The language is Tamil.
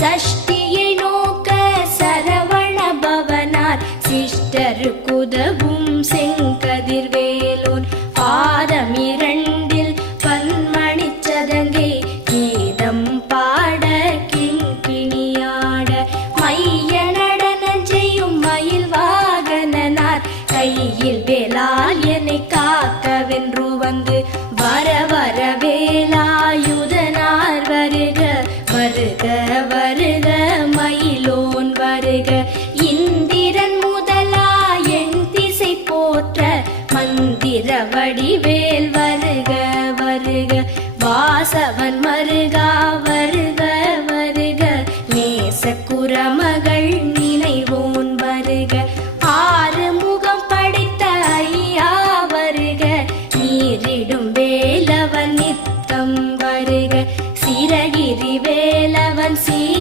சஷ்டியை நோக்க சரவண பவனார் சிஷ்டருக்குதவும் செங்கதிர்வேலோன் பாதமிரண்டில் பன்மணிச் சதங்கை கீதம் பாட கிங்கிணியாட மைய நடனம் செய்யும் மயில் வாகனனார் கையில் வேலால் என்னை காக்கவென்று வந்து வர வர வேலாயுதனார் வருக வருக வருக மயிலோன் வருக இந்திரன் முதலா என் திசை போற்ற மந்திர வடிவேல் வருக வருக வாசவன் மருகா வருக வருக நேச குரம